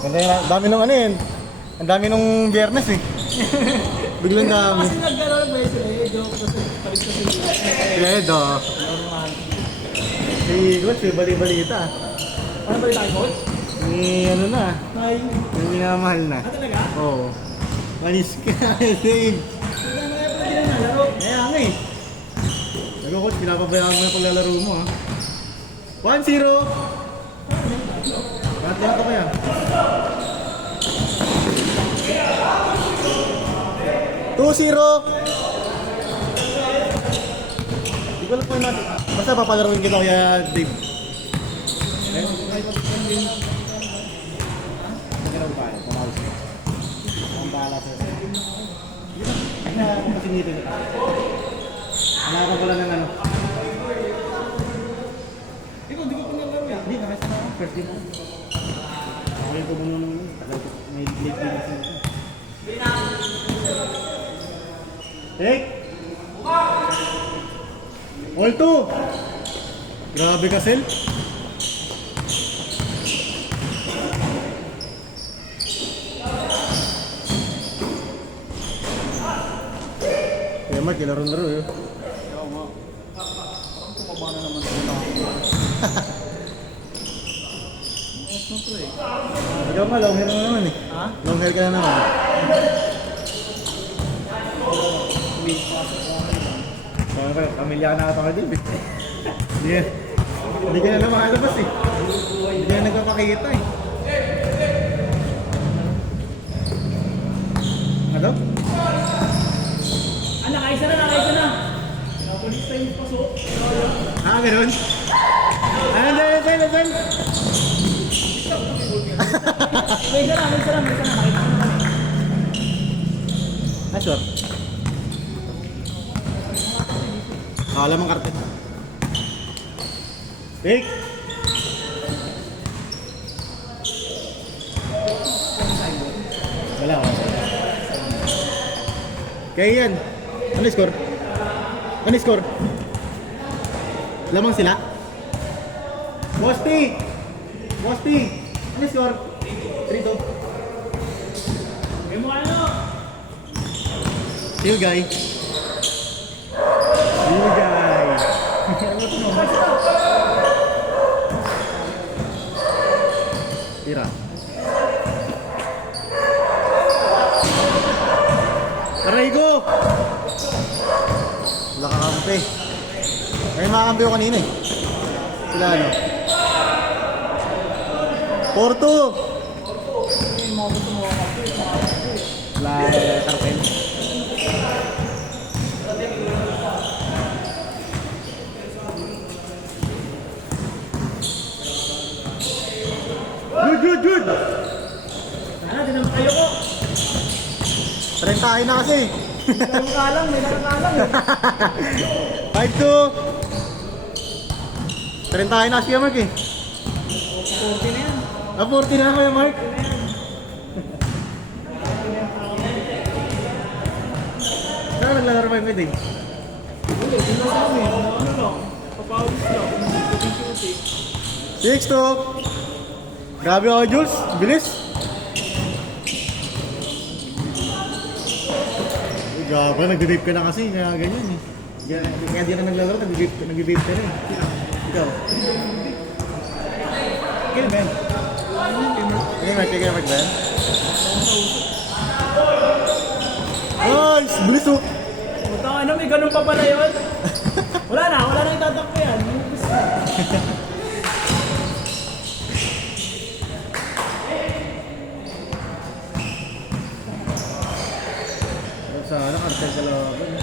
Ganda yung dami nung ano yun. Ang dami nung biyernes eh. Biglang dami. Kasi nagkaroon ba sila eh, joke kasi palit kasi nila. Edo. Si Coach, bali-balita. Ano ba yung tayo, coach? Ano na. Ay. Yung minamahal na. Ah, talaga? Oo. Manis ka. Save. Hindi na pwede na nalaro. Kaya nga eh. Nag Coach, pinapabayaan mo yung paglalaro mo ha. 1-0. Lahat ko yan. 2-0. Hindi ko alam po natin. Basta papalaruin kita kaya Dave. Magkano pa yun? Pamawis ko. Ang bahala sa iyo. Hindi na ako pasinito nito. Wala ka pala ng ano. Ikaw, di ko pa nalaro eh. Hindi, nakasama ako. First game ako. Okay ko muna nung tagal ko. May late game kasi ito. Take! All two! Grabe ka, Sel. Kaya Mark, ilaro-laro eh. Oo nga. Parang tumaba na naman sila. Yes, no play. Ikaw nga, long hair na naman eh. Ha? Long hair ka na naman. Okay, pamilya na ata ka din eh. Hindi ka na lumalabas eh. Hindi ka na nagpapakita eh. Ano? Ah, nakaisa na, nakaisa na. Nakapulis tayo yung paso. Ganun? Saan? May isa lang, nakita ko naman. Sure. Akala mong kartet. Take! Wala. Kaya yan. Ano yung score? Ano yung score? Lamang sila? Bosti! Bosti! Ano yung score? 3-2. May mo ano? See you guy. See you guy. Tira. Aray ko! Wala ka kampi. Ay, makakampi ko kanina eh. Sila ano? 4-2! Wala karpen. Good! Sana, din naman kayo ko. 30 na kasi. May kalang eh. 5-2. 30 na siya, Mark eh. 40 na yan. 40 na ako yung Mark. Saan naglalaro ba yung mid eh? Hindi, hindi na sa amin. Ano lang, papawis lang. Hindi ko 6-2. Grabe ako, Jules. Bilis. Grabe, nag-vape ka na kasi. Kaya ganyan eh. Kaya di ka naglalaro, nag-vape ka na eh. Ikaw. Kaya Ben. Kaya Mark Ben. Nice! Bilis oh! Puta, ano, may ganun pa pala yun? Wala na itatakbo yan. Sana kartel sa laban.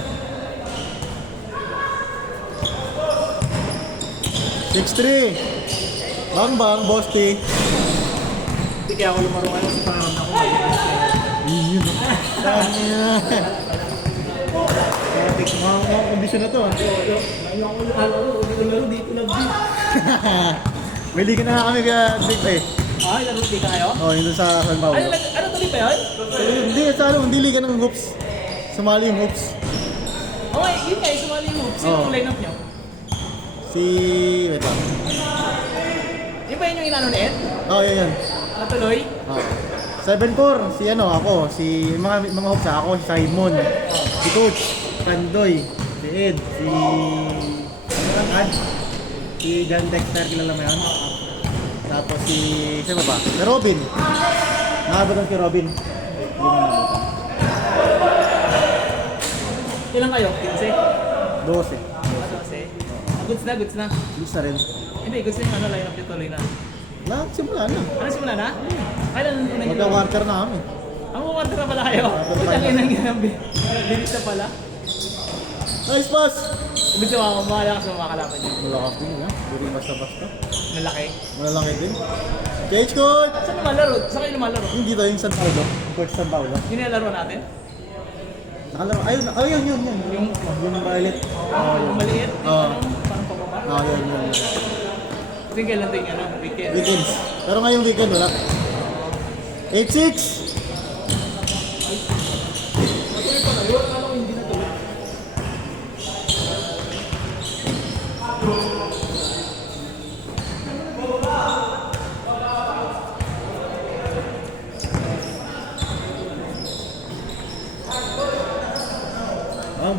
6-3. Bang, Bosti. Hindi kaya ako lumaro ano sa parang ako. Yun. Mga kondisyon na to ah. Ngayon ako laro, dito lang din. May liga na kami kaya Dave eh. Ah, laro di kayo? Oh, yun sa San Paulo. Ano tuloy pa yun? Hindi, sa ano, hindi liga ng hoops. Sumali yung hoops. Okay, yun nga, sumali mo. Sino Oo. yung line-up niyo? Si... Wait lang. Yung ba yan yung inano ni Ed? Oo, yan. Natuloy? Oo. 7-4, si ano, ako, si mga hopsa, ako, si Simon, si Coach, Tandoy, si Ed, si Ad, si John Dexter, kilala mo yan? Tapos si, sino ba? Si Robin. Nakabutan si Robin. Hindi mo nabutan. Ilang kayo? 15? 12. 12? Goods na, goods na. Bilis na rin. Hindi, goods na yung ano, line-up yung tuloy na. Simula na. Ano, simula na? Kailan unang ginawa? Magka-quarter na kami. Ang kumarta na pala kayo. Quarter Putang final. inang ginambi. Bilis na pala. Nice pass! Gusto mo, mahala ka sa mga kalaban niyo. Malakas din yun, ha? Hindi basta-basta. Malaki. Malalaki din. Cage coach! Saan lumalaro? Saan kayo lumalaro? Yung dito, yung San Paulo. Yung coach San Paulo. Yun yung laro natin? Nakalaro. Ayun, yun. Yung violet. Yung maliit? Oo. Parang pababa? Yun. Kasi kailan ito yung ano, weekend? Weekends. Pero ngayong weekend, wala. 8-6! Natuloy pa kayo? Ano hindi natuloy?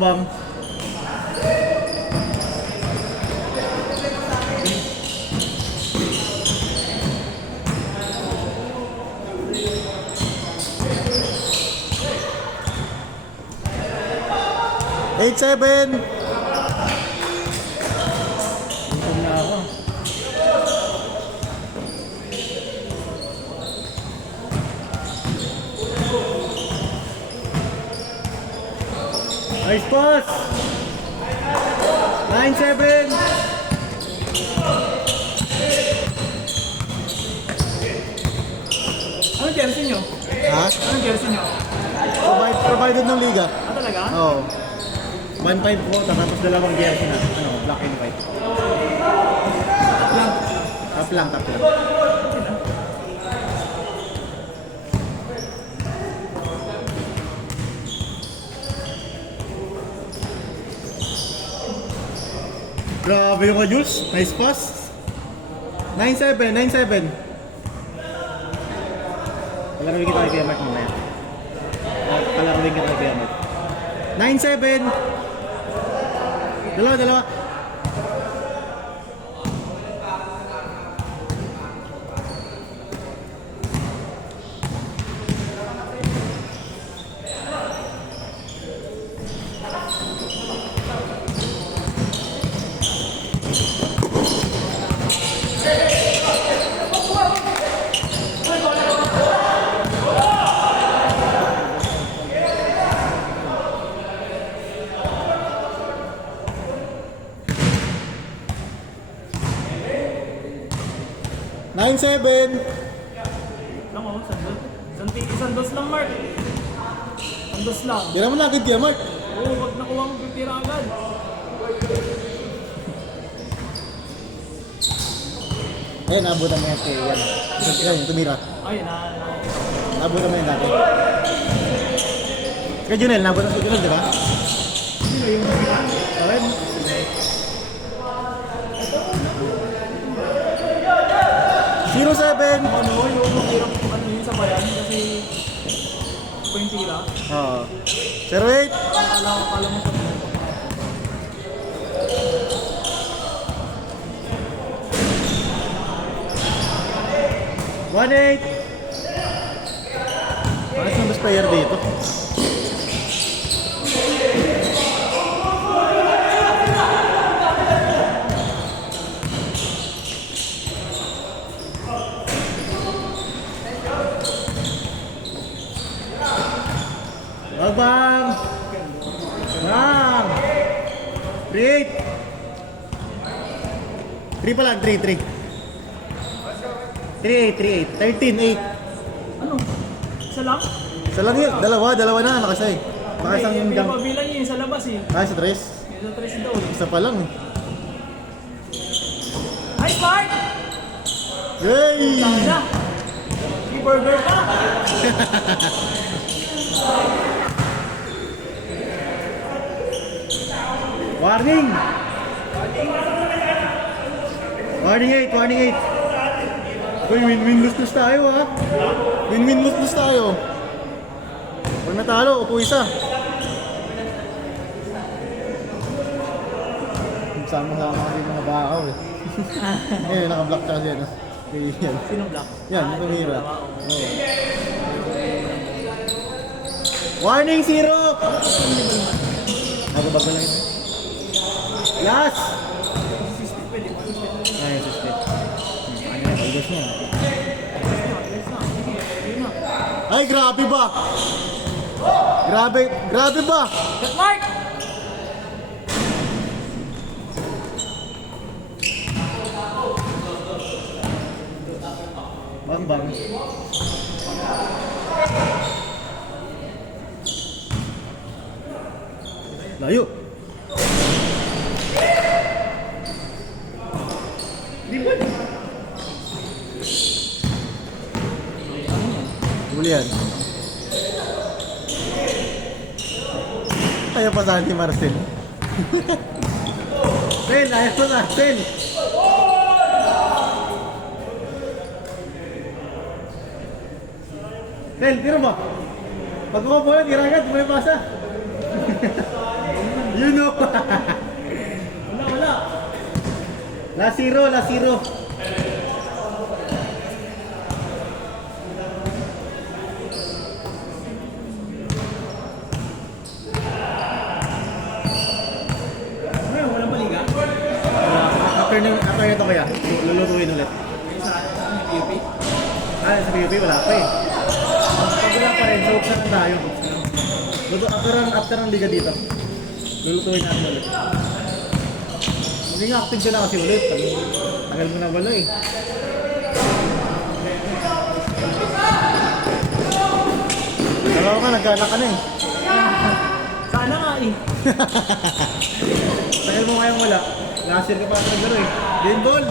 Bang. 8-7. Gutom na ako. Nice pass. 9-7. Anong jersey nyo? Ha? Anong jersey nyo? Provided ng liga. Talaga? Oo. 1.5 po, tapos dalawang jersey na. Ano, black and white. Lang. Top lang. Grabe yung Jules. Nice pass. 9-7. Palaruin kita kay Kuya Mark mamaya. Palaruin kita kay Kuya Mark. 9-7. Dalawa. Nine seven. Lang ako, sandal. Isang dos lang, Mark. Isang dos lang. Tira mo na agad kaya, Mark. Oo, wag nakuha mo tira agad. Ayun, naabutan mo yan kay yan. Yan, tumira. Ay, Naabutan mo yan dati. Kay Junel, naabutan si Junel, di ba? sino yung Alright. 0-7. ano, yung hirap ano yun sa bayan kasi po yung tira. Oo. 0-8. Akala mo sa One eight. Bakit ang best player dito? Bang! 3-8. 3 pa lang, 3-3. 3-8. 13-8. ano? Isa lang? Isa lang yun. Dalawa na nakasay. Baka isang Hindi jump. pabilang yun sa labas eh. Sa tres. Yung sa tres daw eh. Isa pa lang. Hi, Mark! Yay! Sana! May burger pa! Warning! Warning 8. Uy, win-win lose-lose tayo ha. Win-win lose-lose tayo. Pag natalo, upo isa. Sama-sama kasi mga bakaw eh. Ayun, naka-block ka kasi yan. Yan. Sino black? Yan, yung tumira. Oo. Warning, zero! Nagababa lang yun. Last! Ay, suspect. Ano yan, igas niya. Ay, grabe ba? Grabe ba? But Mark! Bang. Layo. Julian. Ayaw pa sa si Marcel. Tel, ayaw pa na, Tel. Tel, tira ba? Pag ako po, tira agad, may pasa. You know. Wala. Last zero. Ano, walang baliga? After nito kaya, lulutuin ulit. Sa PUP? Sa PUP wala pa eh. Pag wala pa rin, soap na tayo. After ang liga dito, lulutuin natin ulit. Hindi nga active ka na kasi ulit. Tagal mo na wala eh. Dalawa ka, nagkala ka na eh. Sana nga eh. Tagal mo ngayong wala. Nasir ka pa naglaro eh. Game ball!